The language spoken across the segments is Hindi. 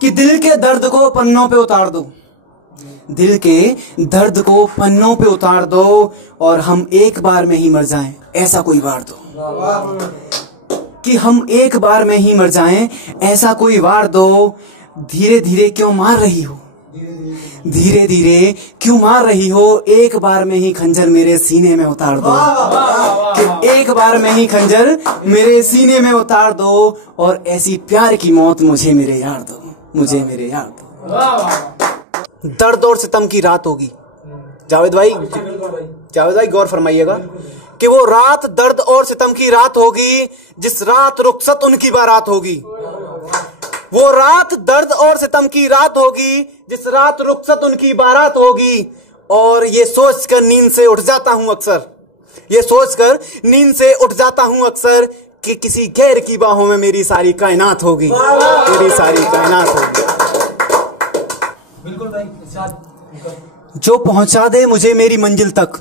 कि दिल के दर्द को पन्नों पे उतार दो, दिल के दर्द को पन्नों पे उतार दो और हम एक बार में ही मर जाएं, ऐसा कोई वार दो। कि हम एक बार में ही मर जाएं, ऐसा कोई वार दो। धीरे धीरे क्यों मार रही हो, धीरे धीरे क्यों मार रही हो, एक बार में ही खंजर मेरे सीने में उतार दो। कि एक बार में ही खंजर मेरे सीने में उतार दो और ऐसी प्यार की मौत मुझे मेरे यार दो, मुझे मेरे यार दो। दर्द और सितम की रात होगी। जावेद भाई गौर फरमाइएगा कि वो रात दर्द और सितम की रात होगी जिस रात रुखसत उनकी बारात होगी। वो रात दर्द और सितम की रात होगी जिस रात रुखसत उनकी बारात होगी। और ये सोचकर नींद से उठ जाता हूं अक्सर, ये सोचकर नींद से उठ जाता हूं अक्सर कि किसी गैर की बाहों में मेरी सारी कायनात होगी, मेरी सारी कायनात होगी। बिल्कुल भाई। जो पहुंचा दे मुझे मेरी मंजिल तक,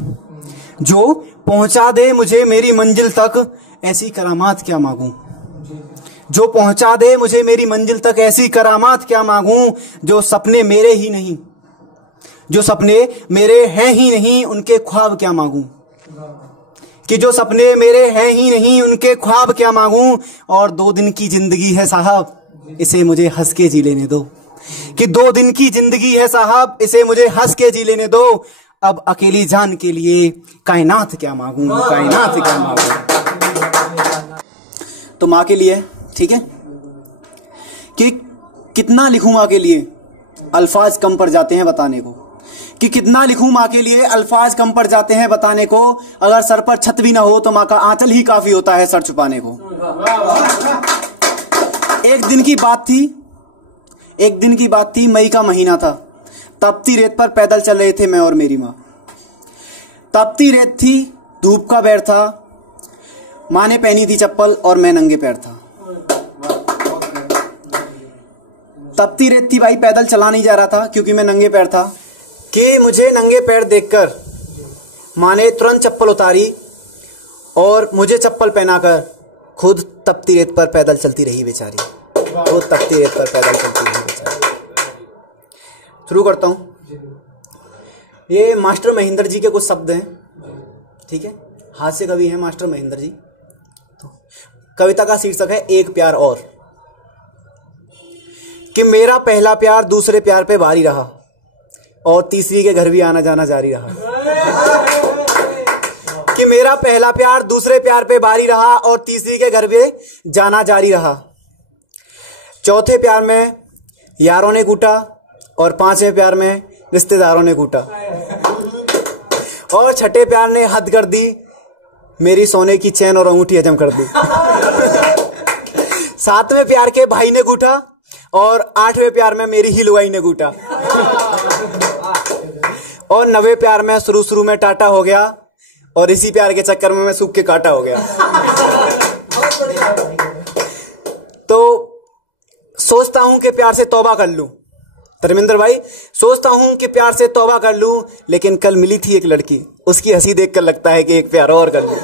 जो पहुंचा दे मुझे मेरी मंजिल तक, ऐसी करामात क्या मांगूं। जो पहुंचा दे मुझे मेरी मंजिल तक, ऐसी करामात क्या मांगूं। जो सपने मेरे ही नहीं, जो सपने मेरे हैं ही नहीं, उनके ख्वाब क्या मांगूं। कि जो सपने मेरे हैं ही नहीं, उनके ख्वाब क्या मांगूं। और 2 दिन की जिंदगी है साहब, इसे मुझे हंस के जी लेने दो। कि 2 दिन की जिंदगी है साहब, इसे मुझे हंस के जी लेने दो। अब अकेली जान के लिए कायनात क्या मांगूं, कायनात क्या मांगूं। तो माँ के लिए, ठीक है, कि कितना लिखूं माँ के लिए, अल्फाज कम पड़ जाते हैं बताने को। कि कितना लिखूं माँ के लिए, अल्फाज कम पड़ जाते हैं बताने को। अगर सर पर छत भी ना हो तो माँ का आंचल ही काफी होता है सर छुपाने को। एक दिन की बात थी, मई का महीना था। तपती रेत पर पैदल चल रहे थे मैं और मेरी माँ। तपती रेत थी, धूप का बेर था। माँ ने पहनी थी चप्पल और मैं नंगे पैर था। तपती रेत थी भाई, पैदल चला नहीं जा रहा था क्योंकि मैं नंगे पैर था। कि मुझे नंगे पैर देखकर माँ ने तुरंत चप्पल उतारी और मुझे चप्पल पहनाकर खुद तपती रेत पर पैदल चलती रही बेचारी, खुद तपती रेत पर पैदल चलती रही बेचारी। शुरू करता हूँ। ये मास्टर महेंद्र जी के कुछ शब्द हैं, ठीक है, हास्य कवि हैं मास्टर महेंद्र जी। तो कविता का शीर्षक है एक प्यार और। कि मेरा पहला प्यार दूसरे प्यार पे भारी रहा और तीसरी के घर भी आना जाना जारी रहा। कि मेरा पहला प्यार दूसरे प्यार पे भारी रहा और तीसरी के घर पे जाना जारी रहा। चौथे प्यार में यारों ने कूटा और 5वें प्यार में रिश्तेदारों ने कूटा। और छठे प्यार ने हद कर दी, मेरी सोने की चैन और अंगूठी हजम कर दी। 7वें प्यार के भाई ने कूटा और 8वें प्यार में मेरी ही लुगाई ने कूटा। और 9वें प्यार में शुरू में टाटा हो गया और इसी प्यार के चक्कर में मैं सूख के काटा हो गया। तो सोचता हूं कि प्यार से तौबा कर लूं, धर्मेंद्र भाई, सोचता हूं कि प्यार से तौबा कर लूं, लेकिन कल मिली थी एक लड़की, उसकी हंसी देखकर लगता है कि एक प्यार और कर लूं,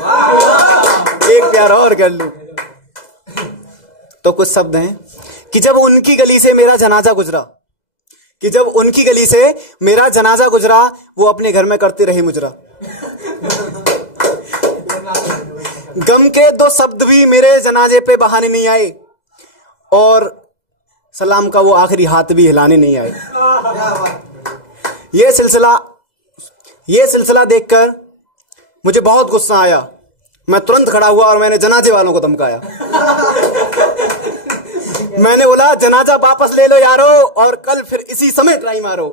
एक प्यार और कर लूं। तो कुछ शब्द हैं कि जब उनकी गली से मेरा जनाजा गुजरा, कि जब उनकी गली से मेरा जनाजा गुजरा, वो अपने घर में करते रहे मुजरा। गम के 2 शब्द भी मेरे जनाजे पे बहाने नहीं आए और सलाम का वो आखिरी हाथ भी हिलाने नहीं आए। ये सिलसिला देखकर मुझे बहुत गुस्सा आया। मैं तुरंत खड़ा हुआ और मैंने जनाजे वालों को धमकाया। मैंने बोला जनाजा वापस ले लो यारो और कल फिर इसी समय ट्राई मारो।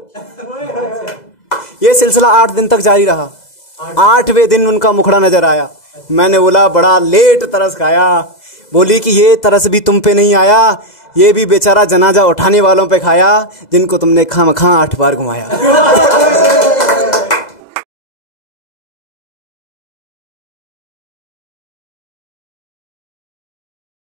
ये सिलसिला 8 दिन तक जारी रहा। 8वें दिन उनका मुखड़ा नजर आया। मैंने बोला बड़ा लेट तरस खाया। बोली कि ये तरस भी तुम पे नहीं आया, ये भी बेचारा जनाजा उठाने वालों पे खाया जिनको तुमने खामखा 8 बार घुमाया।